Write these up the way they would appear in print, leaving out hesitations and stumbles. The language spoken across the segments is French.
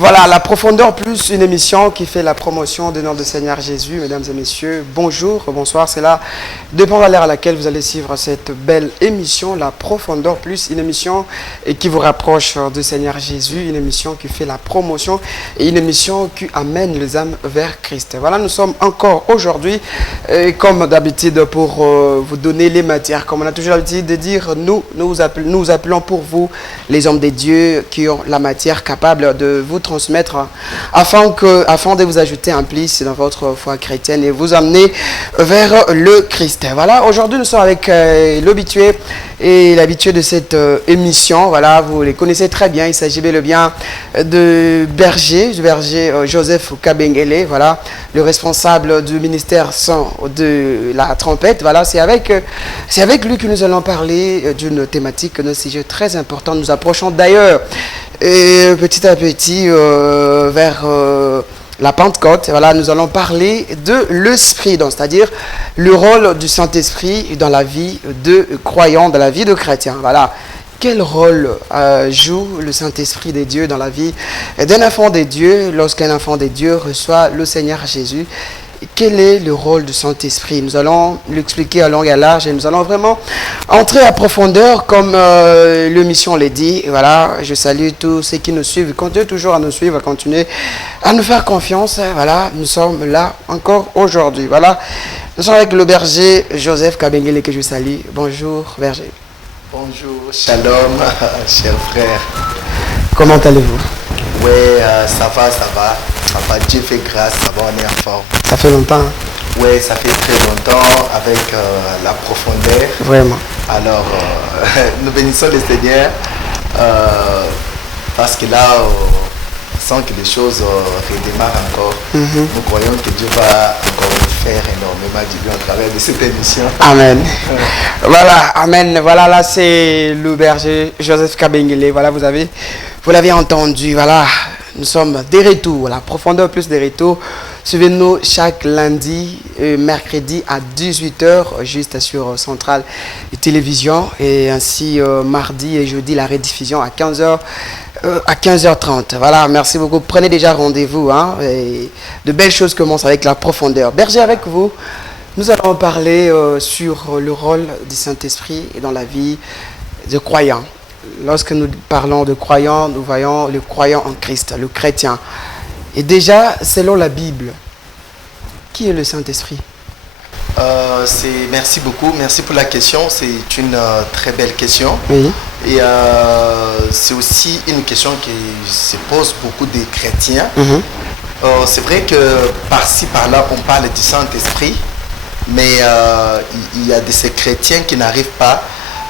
Voilà, La Profondeur Plus, une émission qui fait la promotion du nom du Seigneur Jésus. Mesdames et messieurs, bonjour, bonsoir. C'est là, dépend de l'heure à laquelle vous allez suivre cette belle émission, La Profondeur Plus, une émission qui vous rapproche du Seigneur Jésus, une émission qui fait la promotion et une émission qui amène les âmes vers Christ. Voilà, nous sommes encore aujourd'hui, comme d'habitude, pour vous donner les matières. Comme on a toujours l'habitude de dire, nous appelons pour vous les hommes de Dieu qui ont la matière capable de vous transmettre afin de vous ajouter un plus dans votre foi chrétienne et vous amener vers le Christ. Voilà, aujourd'hui nous sommes avec l'habitué et l'habitué de cette émission. Voilà, vous les connaissez très bien. Il s'agit bel et bien du berger Joseph Kabengele. Voilà, le responsable du ministère de la trompette. Voilà, c'est avec lui que nous allons parler d'une thématique, d'un sujet très important. Nous approchons d'ailleurs petit à petit vers la Pentecôte. Voilà, nous allons parler de l'Esprit, c'est-à-dire le rôle du Saint-Esprit dans la vie de croyants, dans la vie de chrétiens. Voilà. Quel rôle joue le Saint-Esprit de Dieu dans la vie d'un enfant de Dieu lorsqu'un enfant de Dieu reçoit le Seigneur Jésus? Quel est le rôle du Saint-Esprit? Nous allons l'expliquer à long et à large et nous allons vraiment entrer à profondeur comme l'émission l'a dit. Voilà, je salue tous ceux qui nous suivent. Continuez toujours à nous suivre, continuez à nous faire confiance. Voilà, nous sommes là encore aujourd'hui. Voilà, nous sommes avec le berger Joseph Kabengele que je salue. Bonjour berger. Bonjour, shalom, chers frères. Comment allez-vous? Oui, ça va. Dieu fait grâce, ça va, on est en forme. Ça fait longtemps. Oui, ça fait très longtemps avec la profondeur. Vraiment. Alors, nous bénissons le Seigneur parce que là, sans que les choses redémarrent encore, nous croyons que Dieu va encore faire énormément du bien au travers de cette émission. Amen. Voilà, amen. Voilà, là c'est le berger Joseph Kabengele. Voilà, vous l'avez entendu. Voilà, nous sommes des retours. La profondeur plus des retours. Suivez-nous chaque lundi et mercredi à 18h, juste sur Centrale Télévision. Et ainsi mardi et jeudi, la rediffusion à 15h. À 15h30. Voilà, merci beaucoup. Prenez déjà rendez-vous. Hein, et de belles choses commencent avec la profondeur. Berger, avec vous, nous allons parler sur le rôle du Saint-Esprit dans la vie des croyants. Lorsque nous parlons de croyants, nous voyons le croyant en Christ, le chrétien. Et déjà, selon la Bible, qui est le Saint-Esprit? Merci beaucoup, merci pour la question. C'est une très belle question. Oui. Et c'est aussi une question qui se pose beaucoup des chrétiens. C'est vrai que par-ci, par-là, on parle du Saint-Esprit, mais il y a de ces chrétiens qui n'arrivent pas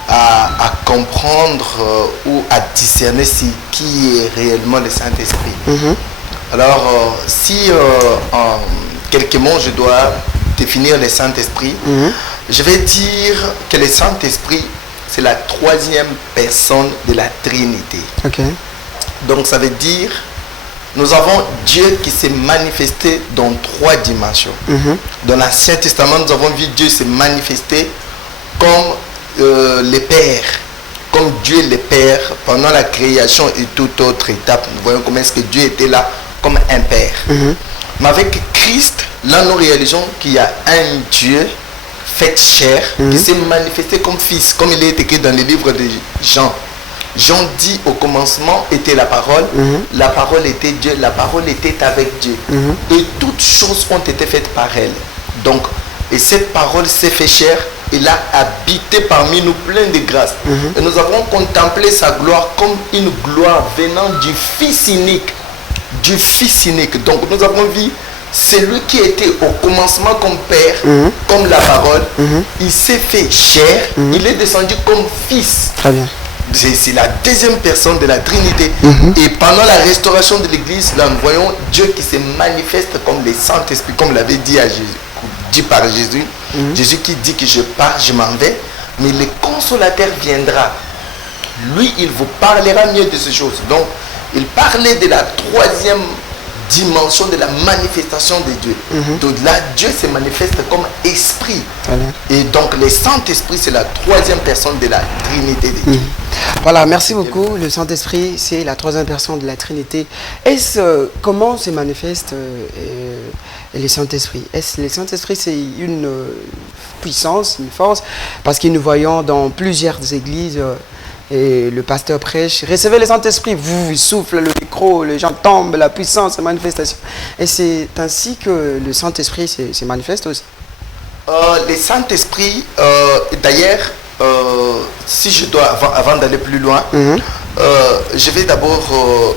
à comprendre ou à discerner qui est réellement le Saint-Esprit. Alors, si en quelques mots, je dois définir le Saint-Esprit, je vais dire que le Saint-Esprit, c'est la troisième personne de la Trinité. Okay. Donc ça veut dire, nous avons Dieu qui s'est manifesté dans trois dimensions. Dans l'Ancien Testament, nous avons vu Dieu se manifester comme le Père, comme Dieu le Père pendant la création et toute autre étape. Nous voyons comment est-ce que Dieu était là comme un Père. Mais avec Christ, là nous réalisons qu'il y a un Dieu fait chair qui s'est manifesté comme Fils, comme il est écrit dans le livre de Jean. Jean dit au commencement était la parole était Dieu, la parole était avec Dieu. Et toutes choses ont été faites par elle. Donc, et cette parole s'est fait chair, il a habité parmi nous plein de grâce. Et nous avons contemplé sa gloire comme une gloire venant du Fils unique. Du Fils unique. Donc nous avons vu celui qui était au commencement comme Père, comme la parole, il s'est fait chair, il est descendu comme Fils. Très bien. C'est la deuxième personne de la Trinité. Et pendant la restauration de l'Église, là nous voyons Dieu qui se manifeste comme le Saint-Esprit, comme l'avait dit, dit par Jésus. Jésus qui dit que je pars, je m'en vais, mais le Consolateur viendra. Lui, il vous parlera mieux de ces choses. Donc, il parlait de la troisième dimension de la manifestation de Dieu. Donc là, Dieu se manifeste comme esprit. Et donc le Saint-Esprit, c'est la troisième personne de la Trinité de Dieu. Voilà, merci beaucoup. Le Saint-Esprit, c'est la troisième personne de la Trinité. Comment se manifeste le Saint-Esprit? Le Saint-Esprit, c'est une puissance, une force, parce que nous voyons dans plusieurs églises, et le pasteur prêche, recevez le Saint-Esprit, il souffle le micro, les gens tombent, la puissance, la manifestation. Et c'est ainsi que le Saint-Esprit se manifeste aussi. Le Saint-Esprit, d'ailleurs, si je dois, avant d'aller plus loin, je vais d'abord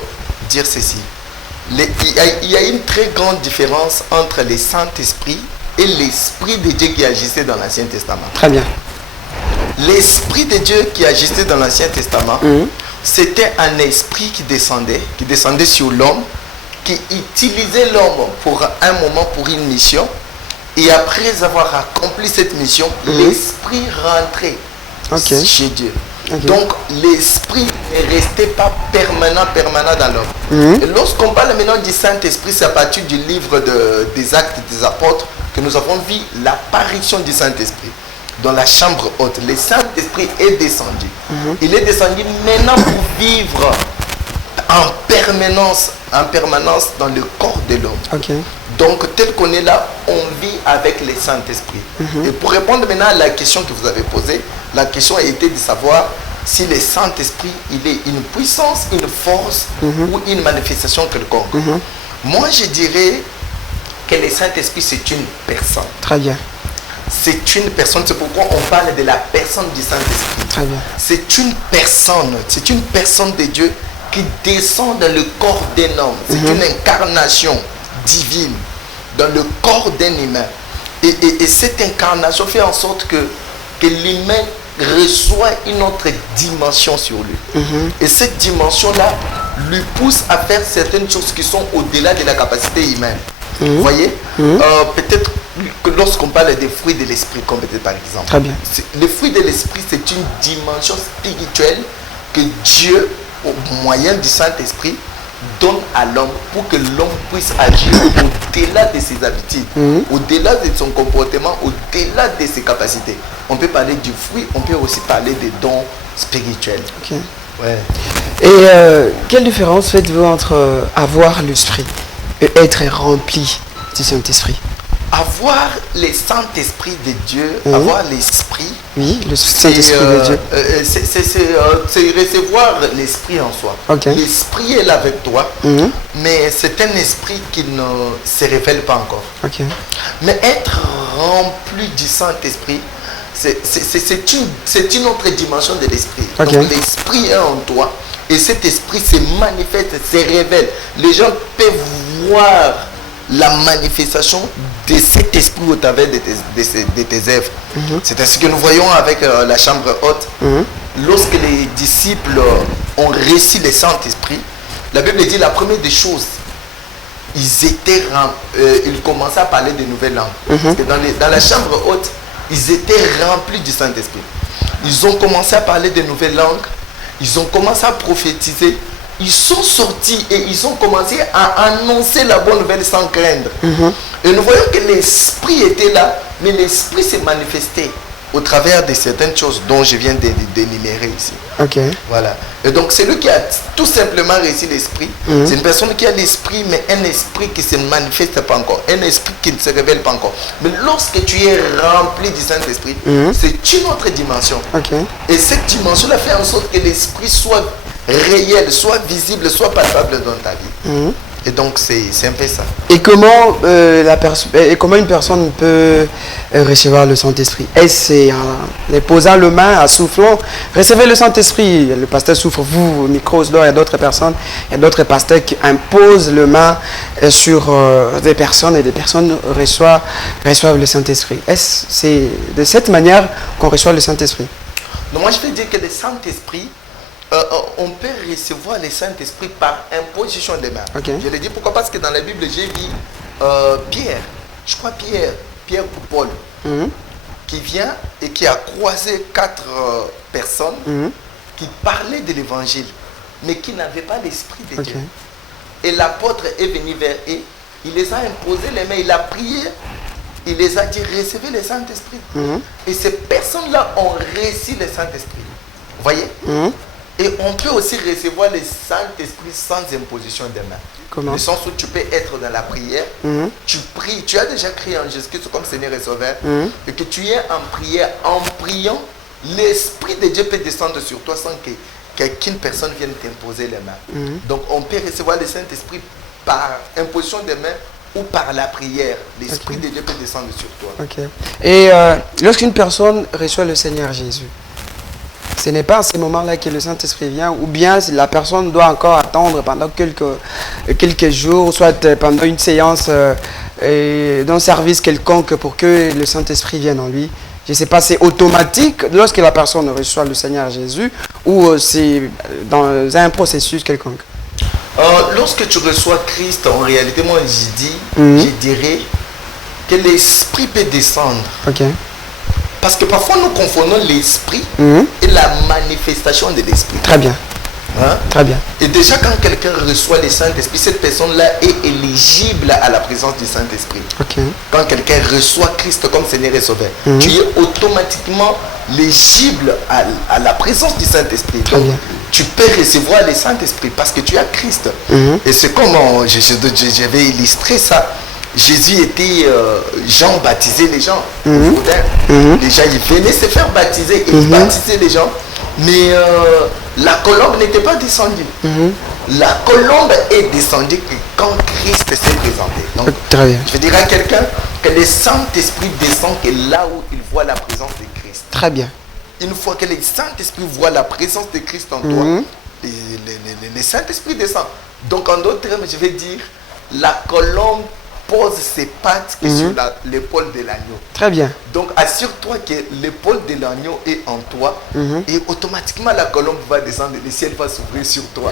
dire ceci. Il y a une très grande différence entre le Saint-Esprit et l'Esprit de Dieu qui agissait dans l'Ancien Testament. Très bien. L'Esprit de Dieu qui agissait dans l'Ancien Testament, c'était un esprit qui descendait sur l'homme, qui utilisait l'homme pour un moment, pour une mission. Et après avoir accompli cette mission, l'esprit rentrait chez Dieu. Donc l'esprit ne restait pas permanent dans l'homme. Et lorsqu'on parle maintenant du Saint-Esprit, c'est à partir du livre des Actes des Apôtres que nous avons vu l'apparition du Saint-Esprit dans la chambre haute. Le Saint-Esprit est descendu. Il est descendu maintenant pour vivre en permanence dans le corps de l'homme. Donc, tel qu'on est là, on vit avec le Saint-Esprit. Et pour répondre maintenant à la question que vous avez posée, la question a été de savoir si le Saint-Esprit, il est une puissance, une force ou une manifestation quelconque. Moi, je dirais que le Saint-Esprit, c'est une personne. Très bien. C'est une personne, c'est pourquoi on parle de la personne du Saint-Esprit. Très bien. C'est une personne de Dieu qui descend dans le corps d'un homme. C'est une incarnation divine dans le corps d'un humain. Et cette incarnation fait en sorte que l'humain reçoit une autre dimension sur lui. Et cette dimension-là lui pousse à faire certaines choses qui sont au-delà de la capacité humaine. Vous voyez, peut-être que lorsqu'on parle des fruits de l'esprit, comme peut-être par exemple. Très bien. Les fruits de l'esprit, c'est une dimension spirituelle que Dieu, au moyen du Saint-Esprit, donne à l'homme pour que l'homme puisse agir au-delà de ses habitudes, au-delà de son comportement, au-delà de ses capacités. On peut parler du fruit, on peut aussi parler des dons spirituels. Ouais. Et quelle différence faites-vous entre avoir l'esprit et être rempli du Saint-Esprit? Avoir le Saint-Esprit de Dieu, avoir l'esprit, oui, le Saint-Esprit de Dieu, c'est recevoir l'esprit en soi. L'esprit est là avec toi, mais c'est un esprit qui ne se révèle pas encore. Mais être rempli du Saint-Esprit, c'est une autre dimension de l'esprit. Donc l'esprit est en toi et cet esprit se manifeste, se révèle. Les gens peuvent voir la manifestation de cet esprit au travers de tes œuvres. C'est ainsi que nous voyons avec la chambre haute. Lorsque les disciples ont reçu le Saint-Esprit, la Bible dit la première des choses, ils commençaient à parler de nouvelles langues. Parce que dans la chambre haute, ils étaient remplis du Saint-Esprit. Ils ont commencé à parler de nouvelles langues, ils ont commencé à prophétiser. Ils sont sortis et ils ont commencé à annoncer la bonne nouvelle sans craindre. Et nous voyons que l'esprit était là, mais l'esprit s'est manifesté au travers de certaines choses dont je viens d'énumérer ici. Voilà. Et donc celui qui a tout simplement reçu l'esprit, c'est une personne qui a l'esprit, mais un esprit qui ne se manifeste pas encore, un esprit qui ne se révèle pas encore. Mais lorsque tu es rempli du Saint-Esprit, c'est une autre dimension. Et cette dimension-là fait en sorte que l'esprit soit réel, soit visible, soit palpable dans ta vie. Et donc c'est un peu ça. Et comment une personne peut recevoir le Saint-Esprit? Est-ce en posant le main, en soufflant? Recevez le Saint-Esprit. Le pasteur souffre, vous, au micro, il y a d'autres personnes, il y a d'autres pasteurs qui imposent le main sur des personnes et des personnes reçoivent le Saint-Esprit. Est-ce c'est de cette manière qu'on reçoit le Saint-Esprit? Moi je vais dire que le Saint-Esprit, on peut recevoir le Saint-Esprit par imposition des mains. Je le dis pourquoi? Parce que dans la Bible, j'ai vu Pierre, je crois Pierre ou Paul, qui vient et qui a croisé 4 personnes qui parlaient de l'évangile, mais qui n'avaient pas l'Esprit de Dieu. Et l'apôtre est venu vers eux, il les a imposé les mains, il a prié, il les a dit recevez le Saint-Esprit. Et ces personnes-là ont reçu le Saint-Esprit. Vous voyez? Et on peut aussi recevoir le Saint-Esprit sans imposition des mains. Comment? Dans le sens où tu peux être dans la prière, tu pries, tu as déjà crié en Jésus-Christ comme Seigneur et Sauveur, et que tu es en prière, en priant, l'Esprit de Dieu peut descendre sur toi sans qu'une personne vienne t'imposer les mains. Donc on peut recevoir le Saint-Esprit par imposition des mains ou par la prière. L'Esprit de Dieu peut descendre sur toi. Ok. Et lorsqu'une personne reçoit le Seigneur Jésus, ce n'est pas à ce moment-là que le Saint-Esprit vient, ou bien la personne doit encore attendre pendant quelques jours, soit pendant une séance d'un service quelconque pour que le Saint-Esprit vienne en lui. Je ne sais pas, c'est automatique lorsque la personne reçoit le Seigneur Jésus ou c'est dans un processus quelconque? Lorsque tu reçois Christ, en réalité, moi je dirais que l'Esprit peut descendre. Ok. Parce que parfois nous confondons l'Esprit et la manifestation de l'Esprit. Très bien. Hein? Très bien. Et déjà quand quelqu'un reçoit le Saint-Esprit, cette personne-là est éligible à la présence du Saint-Esprit. Ok. Quand quelqu'un reçoit Christ comme Seigneur et Sauveur, tu es automatiquement éligible à la présence du Saint-Esprit. Donc, tu peux recevoir le Saint-Esprit parce que tu as Christ. Et c'est comme je vais illustrer ça. Jésus était, Jean baptisait les gens. Les gens, ils venaient se faire baptiser et ils baptisaient les gens. Mais la colombe n'était pas descendue. La colombe est descendue quand Christ s'est présenté. Donc, très bien. je dirais à quelqu'un que le Saint-Esprit descend que là où il voit la présence de Christ. Très bien. Une fois que le Saint-Esprit voit la présence de Christ en toi, le Saint-Esprit descend. Donc en d'autres termes, je vais dire, la colombe pose ses pattes sur l'épaule de l'agneau. Très bien. Donc assure-toi que l'épaule de l'agneau est en toi et automatiquement la colombe va descendre et le ciel va s'ouvrir sur toi.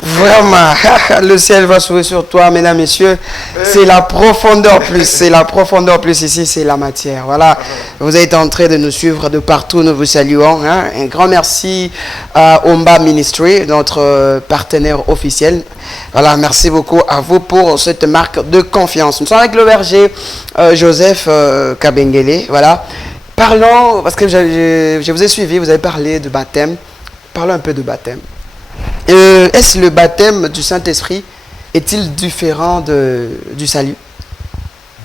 Vraiment, le ciel va s'ouvrir sur toi, mesdames, messieurs. C'est la profondeur plus, c'est la profondeur plus ici, c'est la matière. Voilà, vous êtes en train de nous suivre de partout, nous vous saluons. Hein. Un grand merci à Omba Ministry, notre partenaire officiel. Voilà, merci beaucoup à vous pour cette marque de confiance. Nous sommes avec le berger Joseph Kabengele. Voilà. Parlons, parce que je vous ai suivi, vous avez parlé de baptême. Parlons un peu de baptême. Est-ce le baptême du Saint-Esprit est-il différent du salut?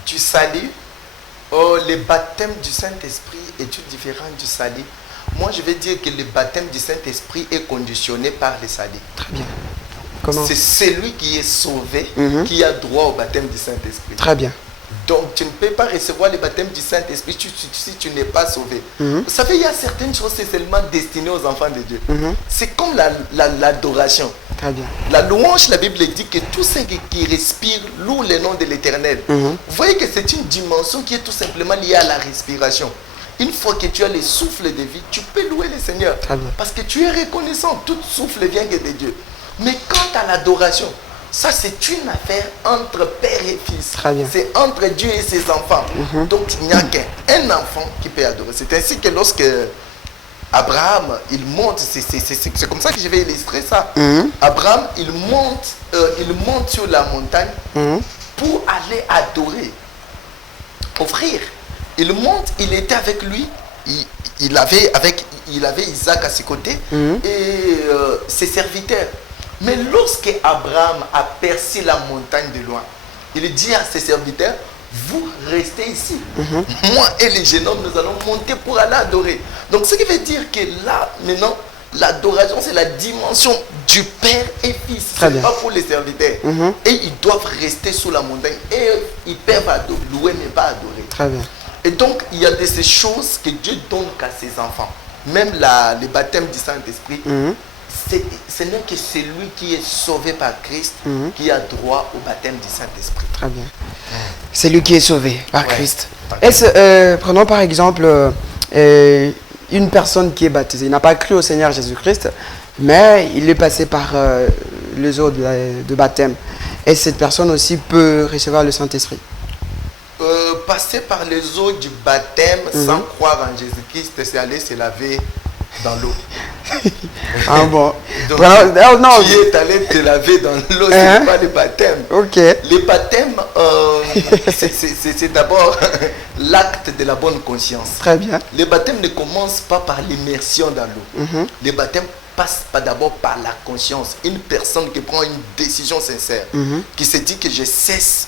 Du salut? Oh, le baptême du Saint-Esprit est-il différent du salut? Moi, je vais dire que le baptême du Saint-Esprit est conditionné par le salut. Très bien. Comment? C'est celui qui est sauvé qui a droit au baptême du Saint-Esprit. Très bien. Donc, tu ne peux pas recevoir le baptême du Saint-Esprit si tu n'es pas sauvé. Vous savez, il y a certaines choses, c'est seulement destiné aux enfants de Dieu. C'est comme l'adoration. Très bien. La louange, la Bible dit que tous ceux qui respirent louent le nom de l'Éternel. Vous voyez que c'est une dimension qui est tout simplement liée à la respiration. Une fois que tu as le souffle de vie, tu peux louer le Seigneur. Parce que tu es reconnaissant. Tout souffle vient que de Dieu. Mais quant à l'adoration, ça c'est une affaire entre père et fils. C'est entre Dieu et ses enfants. Donc il n'y a qu'un enfant qui peut adorer. C'est ainsi que lorsque Abraham, il monte, c'est comme ça que je vais illustrer ça. Abraham, il monte sur la montagne pour aller adorer, offrir. Il monte, il était avec lui, il avait Isaac à ses côtés et ses serviteurs. Mais lorsque Abraham aperçut la montagne de loin, il dit à ses serviteurs, vous restez ici. Moi et les jeunes hommes, nous allons monter pour aller adorer. Donc ce qui veut dire que là, maintenant, l'adoration, c'est la dimension du Père et Fils. Ce n'est pas pour les serviteurs. Et ils doivent rester sous la montagne. Et ils peuvent louer, mais pas adorer. Très bien. Et donc, il y a de ces choses que Dieu donne qu'à ses enfants. Même le baptême du Saint-Esprit, ce n'est que celui qui est sauvé par Christ qui a droit au baptême du Saint-Esprit. Très bien. C'est lui qui est sauvé par Christ. Prenons par exemple une personne qui est baptisée. Il n'a pas cru au Seigneur Jésus-Christ, mais il est passé par les eaux de baptême. Et cette personne aussi peut recevoir le Saint-Esprit. Passer par les eaux du baptême sans croire en Jésus-Christ, c'est aller se laver dans l'eau. Ah bon. Donc, non. Tu es allé te laver dans l'eau, ce n'est pas le baptême. Le baptême, c'est d'abord l'acte de la bonne conscience. Très bien. Le baptême ne commence pas par l'immersion dans l'eau. Le baptême passe pas d'abord par la conscience. Une personne qui prend une décision sincère, qui se dit que je cesse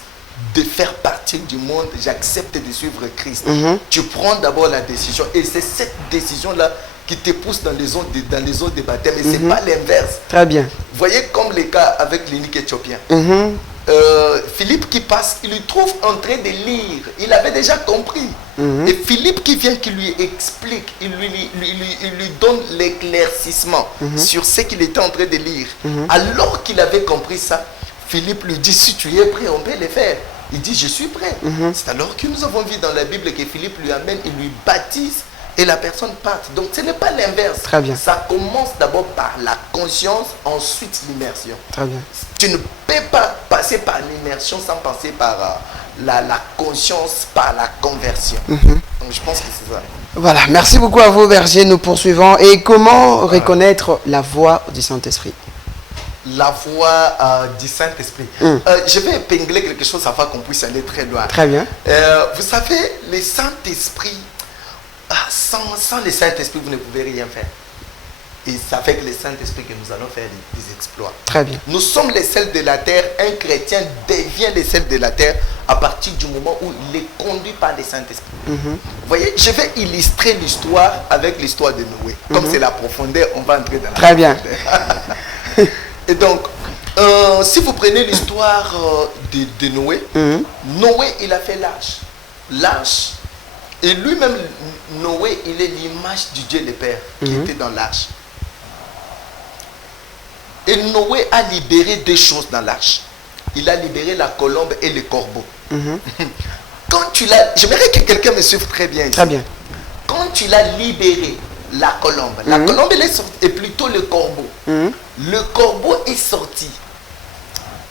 de faire partie du monde, j'accepte de suivre Christ. Tu prends d'abord la décision et c'est cette décision-là qui te pousse dans les eaux de baptême et c'est pas l'inverse. Très bien. Vous voyez comme les cas avec l'eunuque éthiopien. Philippe qui passe, il lui trouve en train de lire. Il avait déjà compris. Et Philippe qui vient, qui lui explique, il lui donne l'éclaircissement sur ce qu'il était en train de lire. Alors qu'il avait compris ça, Philippe lui dit, si tu es prêt, on peut le faire. Il dit, je suis prêt. C'est alors que nous avons vu dans la Bible que Philippe lui amène, il lui baptise et la personne part. Donc ce n'est pas l'inverse. Très bien. Ça commence d'abord par la conscience, ensuite l'immersion. Très bien. Tu ne peux pas passer par l'immersion sans passer par la conscience, par la conversion. Donc je pense que c'est ça. Voilà, merci beaucoup à vous, Berger. Nous poursuivons. Et comment reconnaître la voix du Saint-Esprit? La voix du Saint-Esprit. Je vais épingler quelque chose afin qu'on puisse aller très loin. Très bien. Vous savez, le Saint-Esprit, sans le Saint-Esprit, vous ne pouvez rien faire. Et c'est avec le Saint-Esprit que nous allons faire des exploits. Très bien. Nous sommes les sels de la terre. Un chrétien devient les sels de la terre à partir du moment où il est conduit par le Saint-Esprit. Vous voyez, je vais illustrer l'histoire avec l'histoire de Noé. Comme c'est la profondeur, on va entrer dans la Très bien. Et donc, si vous prenez l'histoire de Noé, Noé, il a fait l'arche. L'arche, et lui-même, Noé, il est l'image du Dieu le Père qui était dans l'arche. Et Noé a libéré deux choses dans l'arche. Il a libéré la colombe et le corbeau. Quand tu l'as... J'aimerais que quelqu'un me suive très bien ici. Très bien. Quand tu l'as libéré, la colombe elle est sortie, et plutôt le corbeau. Le corbeau est sorti.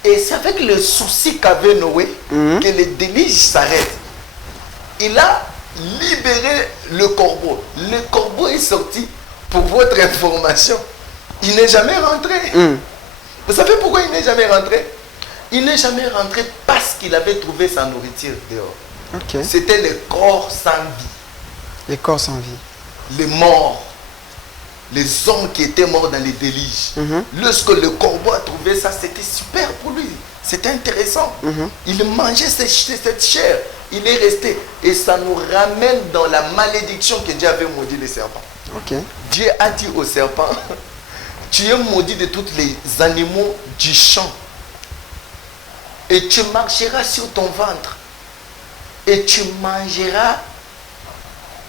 Et c'est avec le souci qu'avait Noé que le déluge s'arrête. Il a libéré le corbeau. Le corbeau est sorti, pour votre information. Il n'est jamais rentré. Vous savez pourquoi il n'est jamais rentré? Il n'est jamais rentré parce qu'il avait trouvé sa nourriture dehors. C'était le corps sans vie. Les corps sans vie. Les morts. Les hommes qui étaient morts dans les déluges. Lorsque le corbeau a trouvé ça, c'était super pour lui. C'était intéressant. Il mangeait cette chair. Il est resté. Et ça nous ramène dans la malédiction que Dieu avait maudit les serpents. Dieu a dit au serpent, tu es maudit de tous les animaux du champ. Et tu marcheras sur ton ventre. Et tu mangeras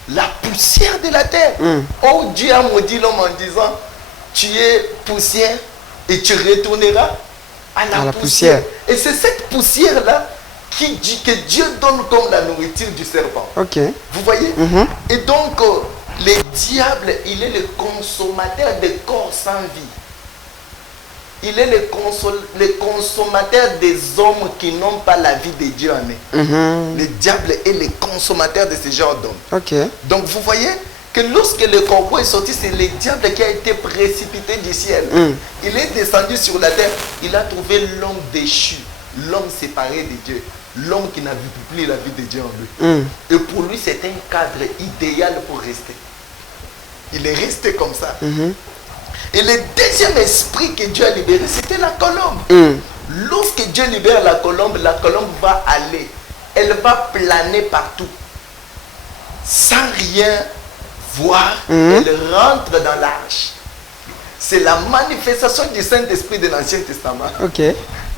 la poussière de la terre. Oh, Dieu a maudit l'homme en disant, tu es poussière et tu retourneras à la poussière. Et c'est cette poussière-là que Dieu donne comme la nourriture du serpent. Vous voyez? Et donc, le diable, il est le consommateur des corps sans vie. Il est le consommateur des hommes qui n'ont pas la vie de Dieu en eux. Le diable est le consommateur de ce genre d'hommes. Donc vous voyez que lorsque le corbeau est sorti, c'est le diable qui a été précipité du ciel. Il est descendu sur la terre. Il a trouvé l'homme déchu, l'homme séparé de Dieu, l'homme qui n'a plus la vie de Dieu en lui. Et pour lui, c'est un cadre idéal pour rester. Il est resté comme ça. Et le deuxième esprit que Dieu a libéré, c'était la colombe. Lorsque Dieu libère la colombe va aller. Elle va planer partout. Sans rien voir, elle rentre dans l'arche. C'est la manifestation du Saint-Esprit de l'Ancien Testament.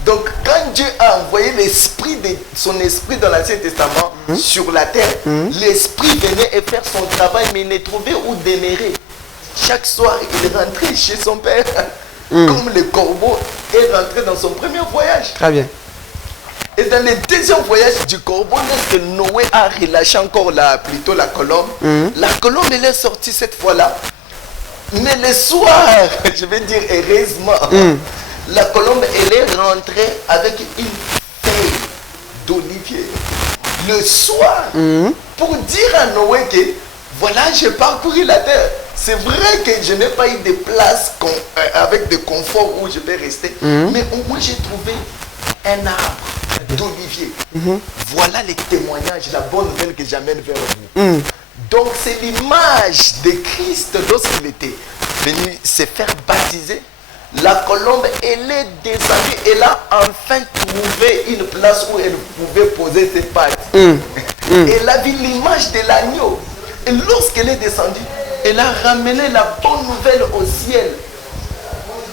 Donc quand Dieu a envoyé son esprit dans l'Ancien Testament sur la terre, l'esprit venait et faire son travail, mais il ne trouvait où demeurer. Chaque soir, il rentrait chez son père, comme le corbeau est rentré dans son premier voyage. Très bien. Et dans le deuxième voyage du corbeau, lorsque Noé a relâché encore plutôt la colombe, la colombe elle est sortie cette fois-là. Mais le soir, je vais dire heureusement, la colombe elle est rentrée avec une feuille d'olivier. Le soir, pour dire à Noé que voilà, j'ai parcouru la terre. C'est vrai que je n'ai pas eu de place avec de confort où je peux rester. Mais au moins j'ai trouvé un arbre d'olivier. Voilà les témoignages, la bonne nouvelle que j'amène vers vous. Donc c'est l'image de Christ lorsqu'il était venu se faire baptiser, la colombe, elle est descendue. Elle a enfin trouvé une place où elle pouvait poser ses pattes. Elle a vu l'image de l'agneau. Et lorsqu'elle est descendue, elle a ramené la bonne nouvelle au ciel.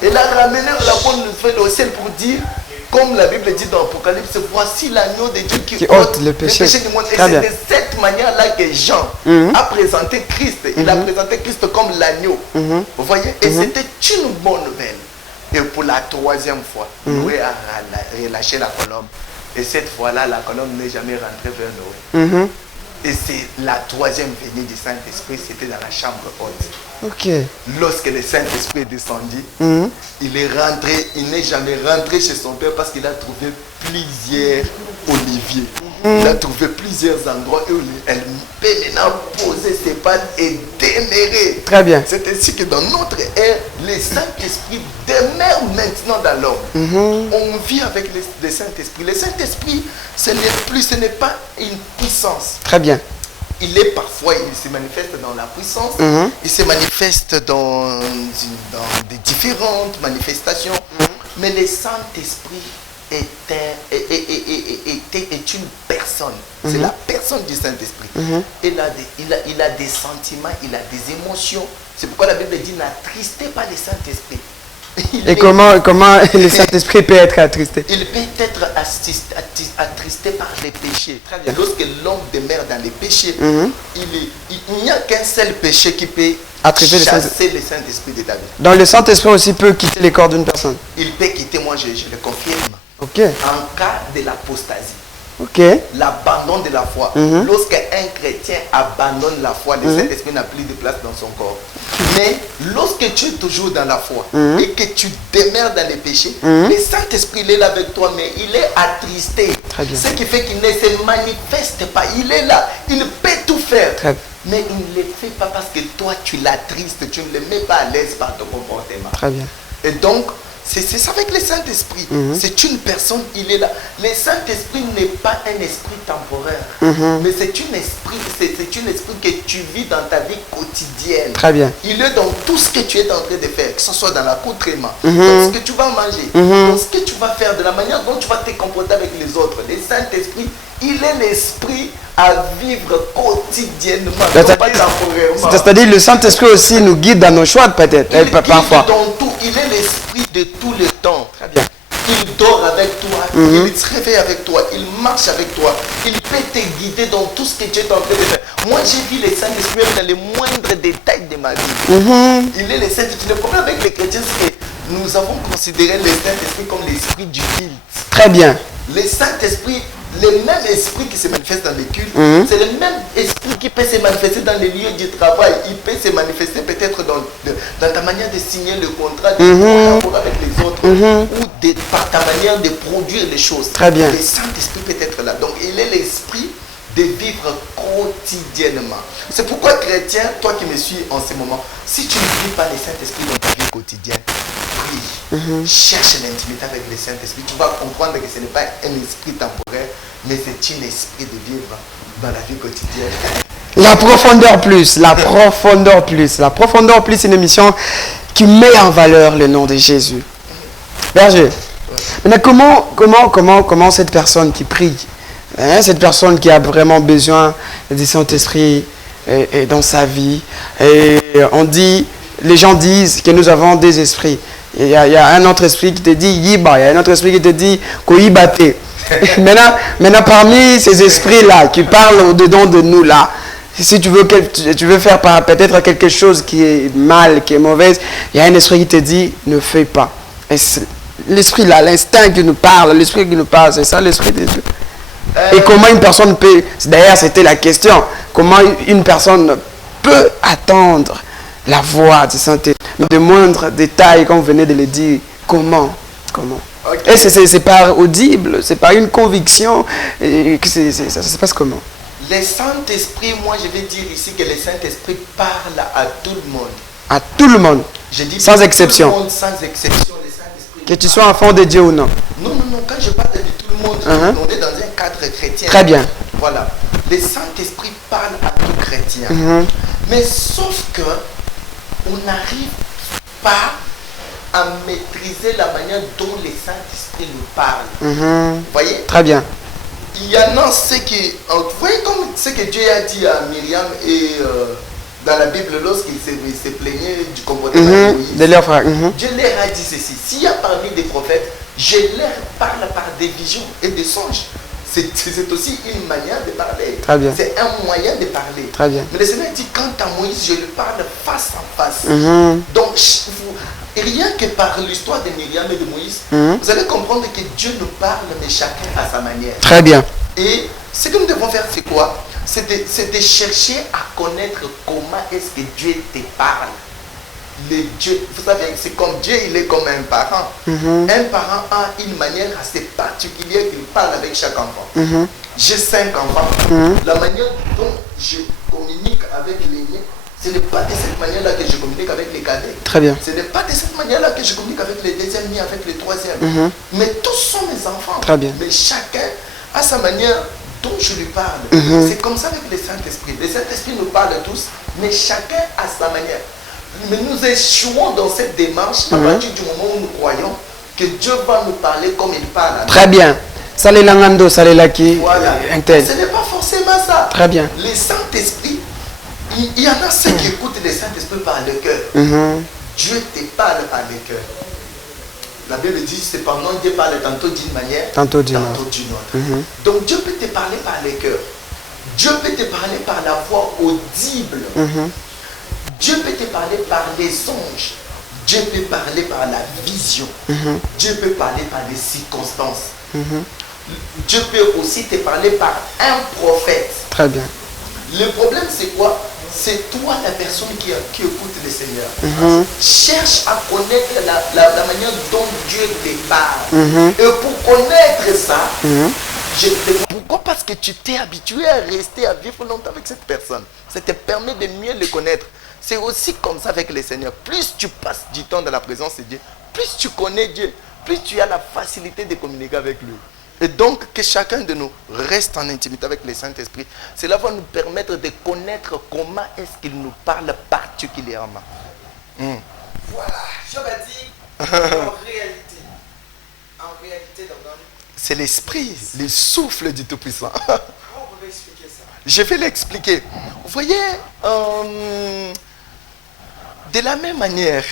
Elle a ramené la bonne nouvelle au ciel pour dire, comme la Bible dit dans l'Apocalypse, voici l'agneau de Dieu qui ôte le péché du monde. Et c'est de cette manière-là que Jean a présenté Christ. Il a présenté Christ comme l'agneau. Vous voyez? Et c'était une bonne nouvelle. Et pour la troisième fois, Noé a relâché la colombe. Et cette fois-là, la colombe n'est jamais rentrée vers Noé. Et c'est la troisième venue du Saint-Esprit, c'était dans la chambre haute. Lorsque le Saint-Esprit est descendu, il est rentré, il n'est jamais rentré chez son père parce qu'il a trouvé plusieurs oliviers. Il a trouvé plusieurs endroits où elle peut maintenant poser ses pattes et demeurer. Très bien. C'est ainsi que dans notre ère, le Saint-Esprit demeure maintenant dans l'homme. On vit avec le Saint-Esprit. Le Saint-Esprit, ce n'est pas une puissance. Très bien. Il est parfois, il se manifeste dans la puissance, il se manifeste dans des différentes manifestations, mais le Saint-Esprit est une personne. C'est la personne du Saint-Esprit. Il a des sentiments, il a des émotions. C'est pourquoi la Bible dit n'attristez pas le Saint-Esprit. Et comment le Saint-Esprit peut être attristé? Il peut être attristé par les péchés. Et lorsque l'homme demeure dans les péchés, il n'y a qu'un seul péché qui peut chasser le Saint-Esprit de ta vie. Donc le Saint-Esprit aussi peut quitter les corps d'une personne? Il peut quitter, moi je le confirme. En cas de l'apostasie. L'abandon de la foi. Lorsqu'un chrétien abandonne la foi, le Saint-Esprit n'a plus de place dans son corps. Mais lorsque tu es toujours dans la foi et que tu demeures dans les péchés, le Saint-Esprit il est là avec toi, mais il est attristé. Ce qui fait qu'il ne se manifeste pas. Il est là, il peut tout faire. Mais il ne le fait pas parce que toi tu l'attristes, tu ne le mets pas à l'aise par ton comportement. Et donc, c'est ça avec le Saint-Esprit. C'est une personne, il est là. Le Saint-Esprit n'est pas un esprit temporaire, mais c'est un esprit que tu vis dans ta vie quotidienne. Il est dans tout ce que tu es en train de faire, que ce soit dans l'accoutrement, dans ce que tu vas manger, dans ce que tu vas faire, de la manière dont tu vas te comporter avec les autres. Le Saint-Esprit, il est l'esprit à vivre quotidiennement, pas temporairement. C'est-à-dire le Saint-Esprit aussi nous guide dans nos choix peut-être, parfois. Dans tout, il est l'esprit de tout le temps. Il dort avec toi, il se réveille avec toi, il marche avec toi, il peut te guider dans tout ce que tu es en train de faire. Moi j'ai vu le Saint-Esprit dans les moindres détails de ma vie. Il est le Saint-Esprit. Le problème avec les chrétiens, c'est que nous avons considéré le Saint-Esprit comme l'esprit du culte. Très bien. Le Saint-Esprit, le même esprit qui se manifeste dans les cultes, c'est le même esprit qui peut se manifester dans les lieux du travail. Il peut se manifester peut-être dans ta manière de signer le contrat, de collaborer avec les autres, ou par ta manière de produire les choses. Très bien. Le Saint-Esprit peut être là. Donc il est l'esprit de vivre quotidiennement. C'est pourquoi chrétien, toi qui me suis en ce moment, si tu ne vis pas le Saint-Esprit dans ta vie quotidienne, prie, cherche l'intimité avec le Saint-Esprit. Tu vas comprendre que ce n'est pas un esprit temporaire, mais c'est un esprit de vivre dans la vie quotidienne. La profondeur plus, la profondeur plus. La profondeur plus, c'est une émission qui met en valeur le nom de Jésus. Berger, maintenant comment cette personne qui prie, cette personne qui a vraiment besoin du Saint-Esprit dans sa vie, et les gens disent que nous avons des esprits. Il y a un autre esprit qui te dit Yiba, il y a un autre esprit qui te dit Koyibate. Maintenant, parmi ces esprits-là qui parlent au-dedans de nous là, si tu veux faire peut-être quelque chose qui est mal, qui est mauvaise, il y a un esprit qui te dit ne fais pas. L'esprit là, l'instinct qui nous parle, l'esprit qui nous parle, c'est ça l'esprit de Dieu. Et comment une personne peut, d'ailleurs c'était la question, comment une personne peut attendre la voix du Saint-Esprit, de moindres détails, comme vous venez de le dire, comment Et c'est par audible, c'est par une conviction, ça se passe comment? Le Saint-Esprit, moi je vais dire ici que le Saint-Esprit parle à tout le monde. À tout le monde, je dis sans exception. Tout le monde, sans exception, le Saint-Esprit. Que tu sois enfant de Dieu ou non. Non, quand je parle de tout le monde, on est dans un cadre chrétien. Très bien. Voilà. Le Saint-Esprit parle à tout chrétien. Mais sauf que on arrive pas à maîtriser la manière dont les Saint-Esprit nous parlent. Vous voyez? Très bien. Il y en a ce qui... Vous voyez comme ce que Dieu a dit à Myriam et dans la Bible lorsqu'il s'est plaigné du comportement de Moïse. De leur frère. Dieu leur a dit ceci. S'il y a parmi des prophètes, je leur parle par des visions et des songes. C'est aussi une manière de parler. Très bien. C'est un moyen de parler. Très bien. Mais le Seigneur dit, quant à Moïse, je lui parle face à face. Donc, rien que par l'histoire de Myriam et de Moïse, vous allez comprendre que Dieu nous parle, mais chacun à sa manière. Très bien. Et ce que nous devons faire, c'est quoi? C'est de chercher à connaître comment est-ce que Dieu te parle. Dieu, vous savez, c'est comme Dieu, il est comme un parent. Un parent a une manière assez particulière qu'il parle avec chaque enfant. J'ai 5 enfants. La manière dont je communique avec l'aîné, ce n'est pas de cette manière-là que je communique avec les cadets. Très bien. Ce n'est pas de cette manière-là que je communique avec les deuxièmes ni avec les troisièmes. Mais tous sont mes enfants. Très bien. Mais chacun a sa manière dont je lui parle. C'est comme ça avec le Saint-Esprit. Le Saint-Esprit nous parle tous, mais chacun a sa manière. Mais nous échouons dans cette démarche à partir du moment où nous croyons que Dieu va nous parler comme il parle. Très bien. Salé Langando, Salé Laki. Voilà. Ce n'est pas forcément ça. Très bien. Le Saint-Esprit, il y en a ceux qui écoutent le Saint-Esprit par le cœur. Dieu te parle par le cœur. La Bible dit cependant Dieu parle tantôt d'une manière, tantôt d'une autre. Donc Dieu peut te parler par le cœur. Dieu peut te parler par la voix audible. Dieu peut te parler par les songes. Dieu peut parler par la vision. Dieu peut parler par des circonstances. Dieu peut aussi te parler par un prophète. Très bien. Le problème, c'est quoi? C'est toi la personne qui écoute le Seigneur. Cherche à connaître la manière dont Dieu te parle. Et pour connaître ça, pourquoi? Parce que tu t'es habitué à rester, à vivre longtemps avec cette personne. Ça te permet de mieux le connaître. C'est aussi comme ça avec le Seigneur. Plus tu passes du temps dans la présence de Dieu, plus tu connais Dieu, plus tu as la facilité de communiquer avec lui. Et donc, que chacun de nous reste en intimité avec le Saint-Esprit. Cela va nous permettre de connaître comment est-ce qu'il nous parle particulièrement. Voilà, je vais dire, en réalité, c'est l'Esprit, le souffle du Tout-Puissant. Comment vous pouvez expliquer ça? Je vais l'expliquer. Vous voyez, de la même manière,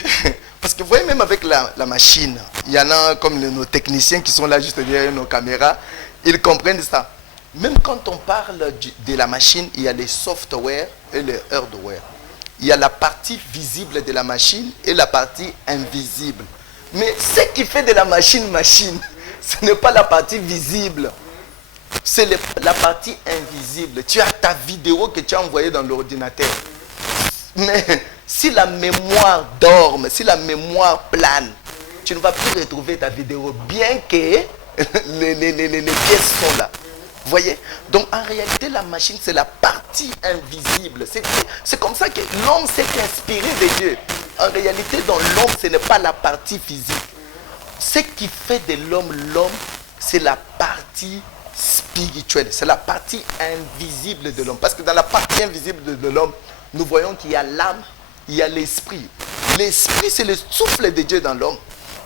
parce que vous voyez, même avec la machine, il y en a comme nos techniciens qui sont là juste derrière nos caméras, ils comprennent ça. Même quand on parle de la machine, il y a les software et les hardware. Il y a la partie visible de la machine et la partie invisible. Mais ce qui fait de la machine, ce n'est pas la partie visible. C'est la partie invisible. Tu as ta vidéo que tu as envoyée dans l'ordinateur. Mais si la mémoire dorme, si la mémoire plane, tu ne vas plus retrouver ta vidéo, bien que les pièces sont là. Vous voyez? Donc en réalité, la machine, c'est la partie invisible. C'est comme ça que l'homme s'est inspiré de Dieu. En réalité, dans l'homme, ce n'est pas la partie physique. Ce qui fait de l'homme, c'est la partie spirituelle. C'est la partie invisible de l'homme. Parce que dans la partie invisible de l'homme, nous voyons qu'il y a l'âme, il y a l'esprit. L'esprit, c'est le souffle de Dieu dans l'homme.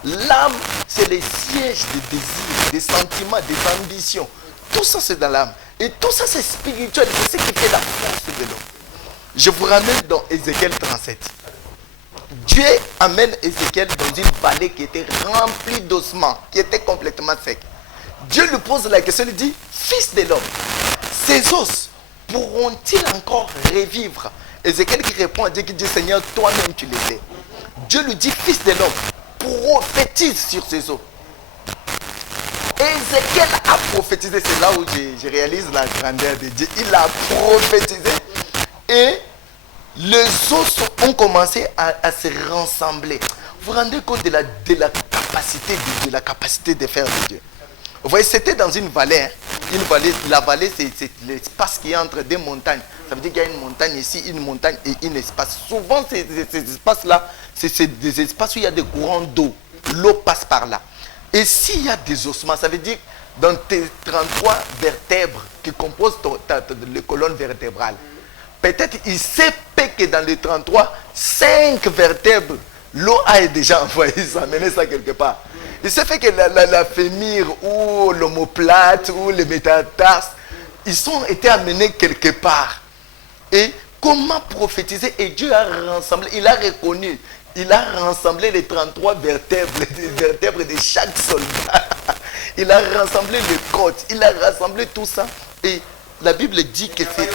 L'âme, c'est le siège des désirs, des sentiments, des ambitions. Tout ça, c'est dans l'âme. Et tout ça, c'est spirituel. C'est ce qui fait la force de l'homme. Je vous ramène dans Ézéchiel 37. Dieu amène Ézéchiel dans une vallée qui était remplie d'ossements, qui était complètement sec. Dieu lui pose la question, il dit, fils de l'homme, ces os pourront-ils encore revivre? Ézéchiel qui répond à Dieu, qui dit, Seigneur, toi-même tu les sais. Dieu lui dit, fils de l'homme, prophétise sur ces os. Ézéchiel a prophétisé, c'est là où je réalise la grandeur de Dieu. Il a prophétisé et les os ont commencé à se rassembler. Vous vous rendez compte de la capacité de faire de Dieu. Vous voyez, c'était dans une vallée. Une vallée, la vallée, c'est l'espace qui est entre deux montagnes. Ça veut dire qu'il y a une montagne ici, une montagne et un espace. Souvent, ces espaces-là, c'est des espaces où il y a des courants d'eau. L'eau passe par là. Et s'il y a des ossements, ça veut dire dans tes 33 vertèbres qui composent les colonnes vertébrales, peut-être il sait que dans les 33, 5 vertèbres L'eau a déjà envoyé ça, amené ça quelque part. Il s'est fait que la fémire ou l'omoplate ou les métatarses, ils ont été amenés quelque part. Et comment prophétiser? Et Dieu a rassemblé, il a reconnu, il a rassemblé les 33 vertèbres, les vertèbres de chaque soldat. Il a rassemblé les côtes, il a rassemblé tout ça. Et la Bible dit que c'est...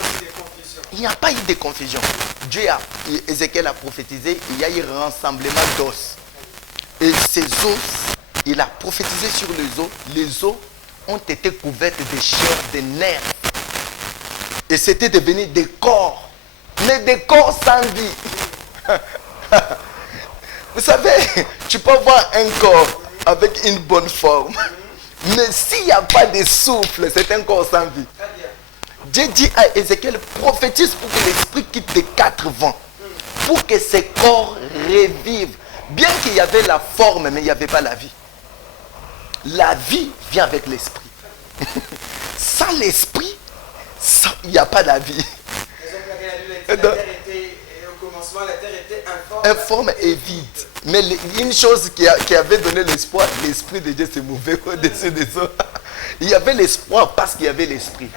Il n'y a pas eu de confusion. Ézéchiel a prophétisé, il y a eu un rassemblement d'os. Et ces os, il a prophétisé sur les os ont été couvertes de chair, de nerfs. Et c'était devenu des corps. Mais des corps sans vie. Vous savez, tu peux avoir un corps avec une bonne forme. Mais s'il n'y a pas de souffle, c'est un corps sans vie. Dieu dit à Ézéchiel, prophétise pour que l'esprit quitte les 4 vents. Pour que ces corps revivent. Bien qu'il y avait la forme, mais il n'y avait pas la vie. La vie vient avec l'esprit. Sans l'esprit, il n'y a pas la vie. La terre était, au commencement, la terre était informe et vide. Mais une chose qui avait donné l'espoir, l'esprit de Dieu se mouvait au-dessus des eaux. Il y avait l'espoir parce qu'il y avait l'esprit.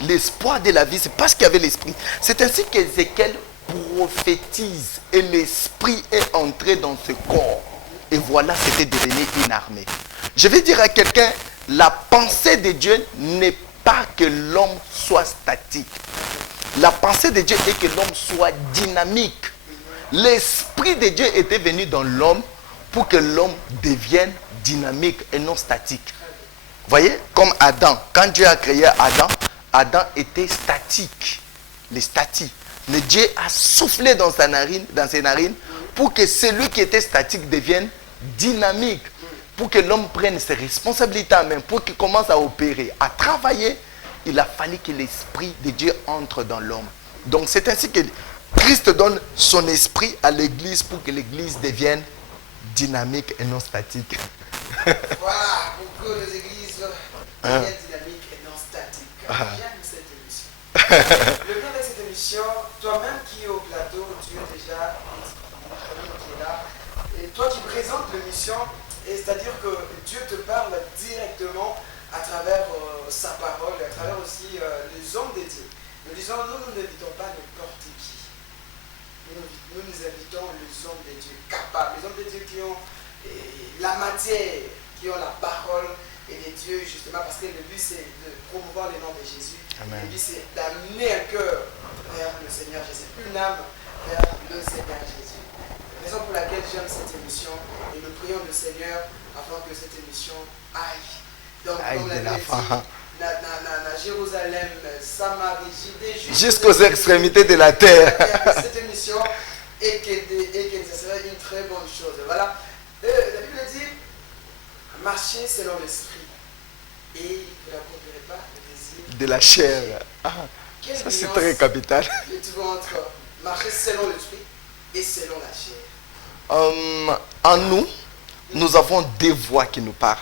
L'espoir de la vie, c'est parce qu'il y avait l'esprit. C'est ainsi qu'Ézéchiel prophétise et l'esprit est entré dans ce corps. Et voilà, c'était devenu une armée. Je vais dire à quelqu'un, la pensée de Dieu n'est pas que l'homme soit statique. La pensée de Dieu est que l'homme soit dynamique. L'esprit de Dieu était venu dans l'homme pour que l'homme devienne dynamique et non statique. Vous voyez, comme Adam, quand Dieu a créé Adam, Adam était statique, les statiques. Mais Dieu a soufflé dans ses narines pour que celui qui était statique devienne dynamique. Pour que l'homme prenne ses responsabilités en main, pour qu'il commence à opérer, à travailler, il a fallu que l'esprit de Dieu entre dans l'homme. Donc c'est ainsi que Christ donne son esprit à l'église pour que l'église devienne dynamique et non statique. Voilà, pour que les églises deviennent dynamiques et non statiques. J'aime cette émission. Le bien de cette émission, toi-même qui es au plateau, tu es déjà qui est là, et toi qui présentes l'émission, c'est-à-dire que Dieu te parle directement à travers sa parole, à travers aussi les hommes de Dieu. Nous disons, nous n'invitons pas n'importe qui. Nous invitons les hommes de Dieu capables, les hommes de Dieu qui ont la matière, qui ont la parole et de Dieu, justement, parce que le but c'est de promouvoir le nom de Jésus. Amen. Le but c'est d'amener un cœur vers le Seigneur Jésus, une âme vers le Seigneur Jésus. Raison pour laquelle j'aime cette émission et nous prions le Seigneur afin que cette émission aille. Donc, comme l'a dit, Jérusalem, Samarie, Judée, jusqu'aux extrémités de la terre. Cette émission et que ça serait une très bonne chose. Voilà. La Bible dit marcher selon l'esprit et vous n'accomplirez pas le désir de la chair. Ça c'est très capital. Tu vois entre marcher selon l'esprit et selon la chair. En nous, nous avons 2 voix qui nous parlent.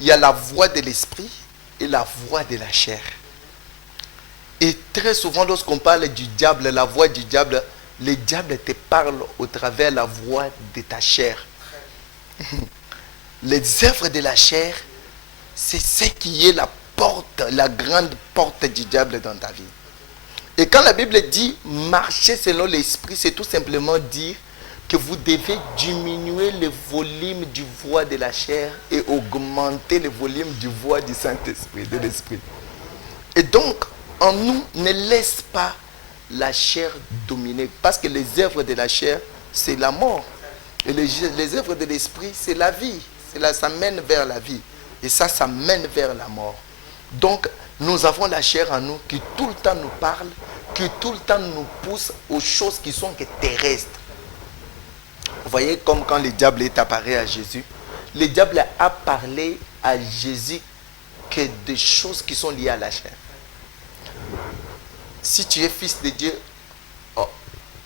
Il y a la voix de l'esprit et la voix de la chair. Et très souvent, lorsqu'on parle du diable, la voix du diable, le diable te parle au travers de la voix de ta chair. Les œuvres de la chair, c'est ce qui est la porte, la grande porte du diable dans ta vie. Et quand la Bible dit marcher selon l'esprit, c'est tout simplement dire que vous devez diminuer le volume du voix de la chair et augmenter le volume du voix du Saint-Esprit, de l'Esprit. Et donc, en nous, ne laisse pas la chair dominer. Parce que les œuvres de la chair, c'est la mort. Et les œuvres de l'Esprit, c'est la vie. Ça mène vers la vie. Et ça mène vers la mort. Donc, nous avons la chair en nous qui tout le temps nous parle, qui tout le temps nous pousse aux choses qui sont que terrestres. Vous voyez, comme quand le diable est apparu à Jésus, le diable a parlé à Jésus que des choses qui sont liées à la chair. Si tu es fils de Dieu,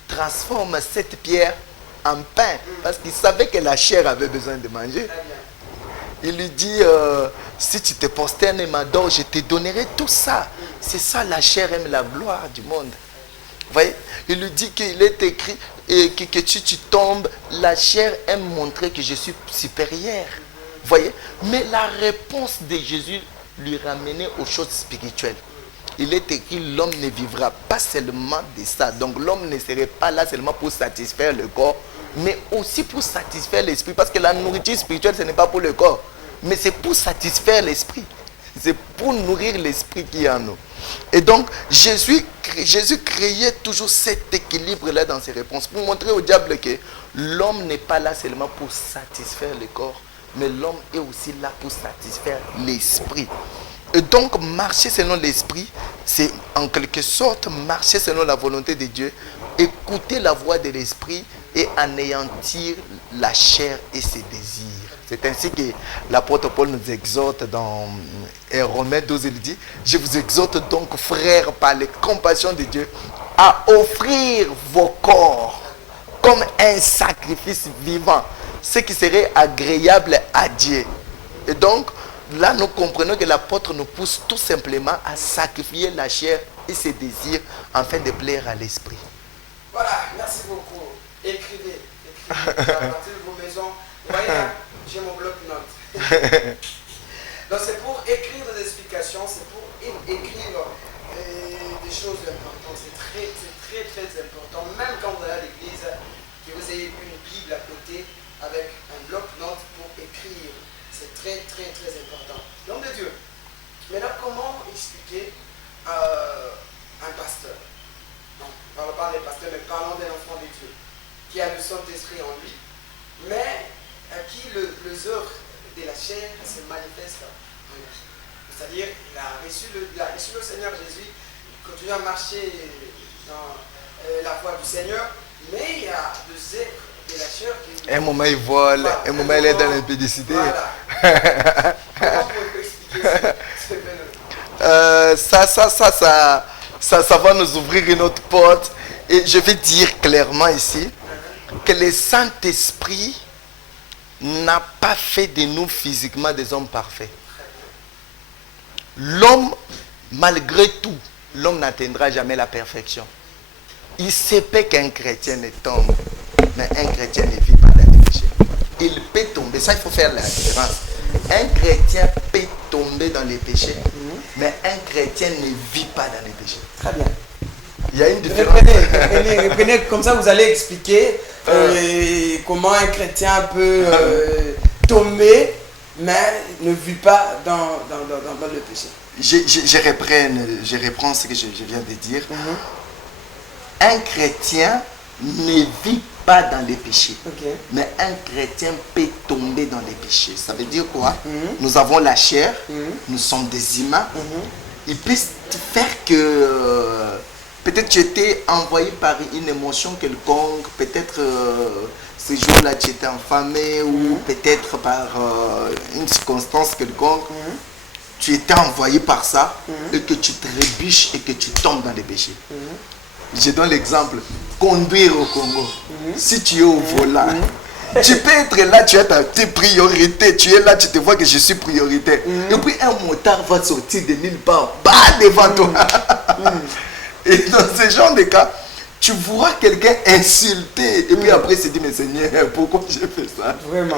transforme cette pierre en pain. Parce qu'il savait que la chair avait besoin de manger. Il lui dit, si tu te prosternes et m'adores, je te donnerai tout ça. C'est ça, la chair aime la gloire du monde. Vous voyez, Il lui dit qu'il est écrit et que tu tombes. La chair aime montrer que je suis supérieur. Voyez? Mais la réponse de Jésus lui ramenait aux choses spirituelles. Il est écrit, l'homme ne vivra pas seulement de ça. Donc l'homme ne serait pas là seulement pour satisfaire le corps, mais aussi pour satisfaire l'esprit. Parce que la nourriture spirituelle, ce n'est pas pour le corps, mais c'est pour satisfaire l'esprit. C'est pour nourrir l'esprit qui est en nous. Et donc, Jésus créait toujours cet équilibre-là dans ses réponses, pour montrer au diable que l'homme n'est pas là seulement pour satisfaire le corps, mais l'homme est aussi là pour satisfaire l'esprit. Et donc, marcher selon l'esprit, c'est en quelque sorte marcher selon la volonté de Dieu, écouter la voix de l'esprit et anéantir la chair et ses désirs. C'est ainsi que l'apôtre Paul nous exhorte dans Romains 12, il dit, je vous exhorte donc, frères, par les compassions de Dieu, à offrir vos corps comme un sacrifice vivant, ce qui serait agréable à Dieu. Et donc, là, nous comprenons que l'apôtre nous pousse tout simplement à sacrifier la chair et ses désirs afin de plaire à l'esprit. Voilà, merci beaucoup. Écrivez à partir de vos maisons. Vous voyez là, j'ai mon bloc-notes. Donc c'est pour écrire des explications, c'est pour écrire des choses importantes. C'est très important. Même quand vous allez à l'église, que vous ayez une Bible à côté avec un bloc-notes pour écrire. C'est très important. L'homme de Dieu. Maintenant, comment expliquer un pasteur? Non, ne parlons pas des pasteurs, mais parlons d'un enfant de Dieu qui a le Saint-Esprit en lui, mais à qui les œuvres de la chair se manifestent en lui. C'est-à-dire, il a reçu le Seigneur Jésus, il continue à marcher dans la voie du Seigneur, mais il y a des œuvres de la chair qui... Un moment il vole, un moment il est dans l'impudicité. Voilà. Comment pouvez-vous expliquer ça? Ça va nous ouvrir une autre porte. Et je vais dire clairement ici que le Saint-Esprit n'a pas fait de nous physiquement des hommes parfaits. L'homme, malgré tout, l'homme n'atteindra jamais la perfection. Il se peut qu'un chrétien ne tombe, mais un chrétien ne vit pas dans le péché. Il peut tomber, ça il faut faire la différence. Un chrétien peut tomber dans les péchés, mais un chrétien ne vit pas dans les péchés. Très bien. Il y a une différence. Reprenez, comme ça vous allez expliquer comment un chrétien peut tomber, mais ne vit pas dans le péché. Je reprends ce que je viens de dire. Un chrétien ne vit pas dans les péchés, mais un chrétien peut tomber dans les péchés. Ça veut dire quoi? Nous avons la chair, nous sommes des humains. Il peut faire que peut-être tu étais envoyé par une émotion quelconque, peut-être ce jour-là tu étais enfamé ou peut-être par une circonstance quelconque. Tu étais envoyé par ça et que tu trébuches et que tu tombes dans les péchés. Je donne l'exemple, conduire au Congo. Si tu es au volant, tu peux être là, tu as ta petite priorité, tu es là, tu te vois que je suis prioritaire. Et puis un motard va sortir de nulle part, devant toi. Et dans ce genre de cas, tu vois quelqu'un insulter et puis après se dire, mais Seigneur, pourquoi j'ai fait ça? Vraiment.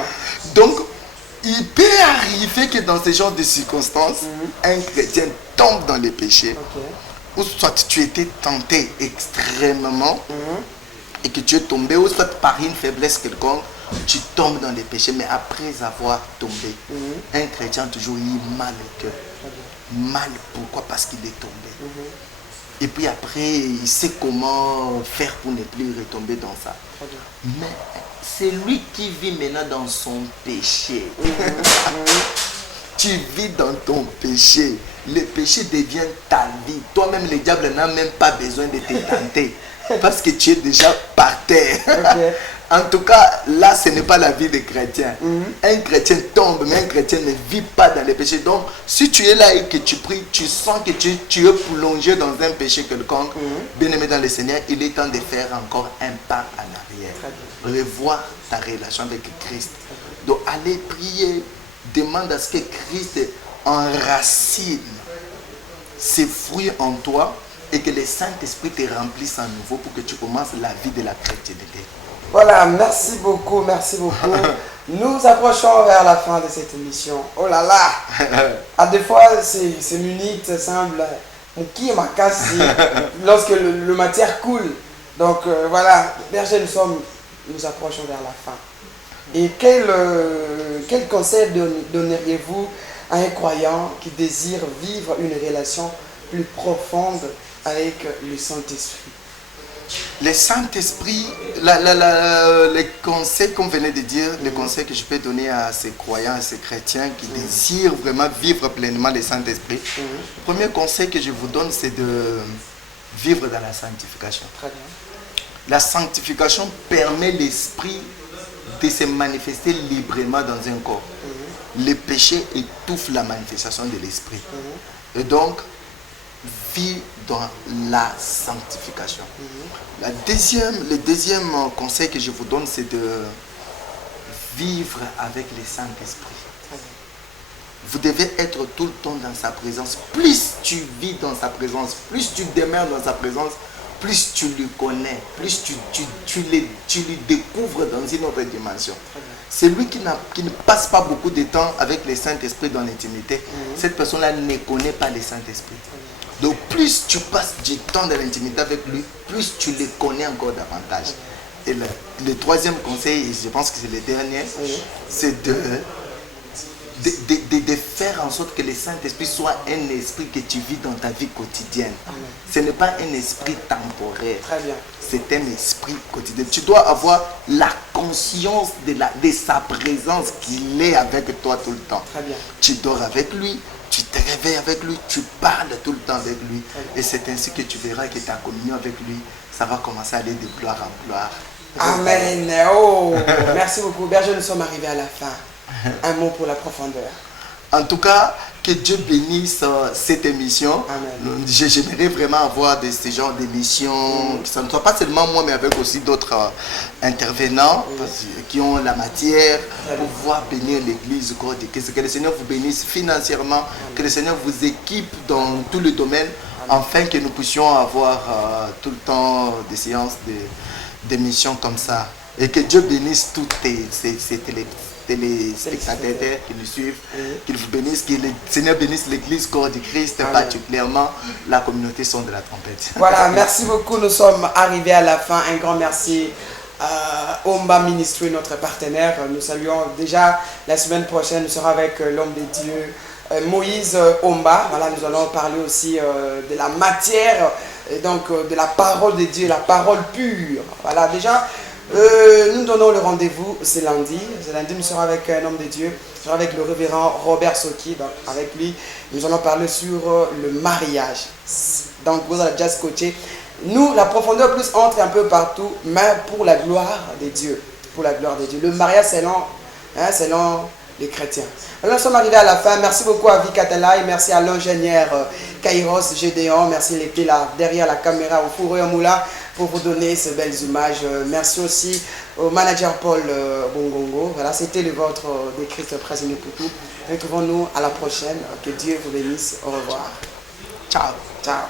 Donc, il peut arriver que dans ce genre de circonstances, un chrétien tombe dans les péchés. Ou soit tu étais tenté extrêmement et que tu es tombé, ou soit par une faiblesse quelconque, tu tombes dans les péchés, mais après avoir tombé, un chrétien toujours eu mal au cœur. Mal, pourquoi? Parce qu'il est tombé. Et puis après, il sait comment faire pour ne plus retomber dans ça. Mais c'est lui qui vit maintenant dans son péché. Tu vis dans ton péché. Le péché devient ta vie. Toi-même, le diable n'a même pas besoin de te tenter. Parce que tu es déjà par terre. En tout cas, là, ce n'est pas la vie des chrétiens. Un chrétien tombe, mais un chrétien ne vit pas dans le péché. Donc, si tu es là et que tu pries, tu sens que tu es plongé dans un péché quelconque, bien-aimé dans le Seigneur, il est temps de faire encore un pas en arrière. Revoir ta relation avec Christ. Donc, allez prier. Demande à ce que Christ enracine ses fruits en toi et que le Saint-Esprit te remplisse à nouveau pour que tu commences la vie de la chrétienté. Voilà, merci beaucoup, merci beaucoup. Nous approchons vers la fin de cette émission. Oh là là! À des fois, ces minutes semblent qui m'a cassé lorsque le matière coule. Donc voilà, berger, nous approchons vers la fin. Et quel conseil donneriez-vous à un croyant qui désire vivre une relation plus profonde avec le Saint-Esprit? Le Saint-Esprit, les conseils qu'on venait de dire, les conseils que je peux donner à ces croyants, à ces chrétiens qui désirent vraiment vivre pleinement le Saint-Esprit, le premier conseil que je vous donne, c'est de vivre dans la sanctification. Très bien. La sanctification permet l'Esprit de se manifester librement dans un corps. Le péché étouffe la manifestation de l'Esprit. Et donc, vis dans la sanctification. Le deuxième conseil que je vous donne, c'est de vivre avec le Saint-Esprit. Vous devez être tout le temps dans sa présence. Plus tu vis dans sa présence, plus tu demeures dans sa présence, plus tu le connais, plus tu le découvres dans une autre dimension. Celui qui ne passe pas beaucoup de temps avec le Saint-Esprit dans l'intimité, cette personne-là ne connaît pas le Saint-Esprit. Donc plus tu passes du temps de l'intimité avec lui, plus tu le connais encore davantage. Et le troisième conseil, et je pense que c'est le dernier, c'est de faire en sorte que le Saint-Esprit soit un esprit que tu vis dans ta vie quotidienne. Ce n'est pas un esprit temporaire. C'est un esprit quotidien. Tu dois avoir la conscience de sa présence, qu'il est avec toi tout le temps. Tu dors avec lui, tu te réveilles avec lui, tu parles tout le temps avec lui. Et c'est ainsi que tu verras que ta communion avec lui, ça va commencer à aller de gloire en gloire. Amen. Oh, merci beaucoup. Berger, nous sommes arrivés à la fin. Un mot pour la profondeur. En tout cas, que Dieu bénisse cette émission. J'aimerais vraiment avoir ce genre d'émission, que ça ne soit pas seulement moi, mais avec aussi d'autres intervenants qui ont la matière pour pouvoir bénir l'église du corps de Christ. Que le Seigneur vous bénisse financièrement, que le Seigneur vous équipe dans tous les domaines, afin que nous puissions avoir tout le temps des séances d'émissions comme ça. Et que Dieu bénisse toutes ces téléspectateurs qui nous suivent, qu'il vous bénisse, que le Seigneur bénisse l'église corps du Christ, particulièrement la communauté son de la trompette. Voilà, merci beaucoup, nous sommes arrivés à la fin. Un grand merci à Omba Ministry, notre partenaire. Nous saluons déjà la semaine prochaine, nous serons avec l'homme de Dieu, Moïse Omba. Voilà, nous allons parler aussi de la matière, et donc de la parole de Dieu, la parole pure. Voilà, déjà, nous donnons le rendez-vous, c'est lundi. Ce lundi, nous serons avec un homme de Dieu, nous serons avec le révérend Robert Soki. Donc, avec lui, nous allons parler sur le mariage. Donc, vous allez déjà scotcher. Nous, la profondeur plus entre un peu partout, mais pour la gloire de Dieu. Pour la gloire de Dieu. Le mariage, selon les chrétiens. Alors, nous sommes arrivés à la fin. Merci beaucoup à Vika Talai, merci à l'ingénieur Kairos Gédéon, merci d'être là derrière la caméra au Fourré Moula pour vous donner ces belles images. Merci aussi au manager Paul Bongongo. Voilà, c'était le vôtre de Christ Président pour tout. Retrouvons-nous à la prochaine. Que Dieu vous bénisse. Au revoir. Ciao. Ciao.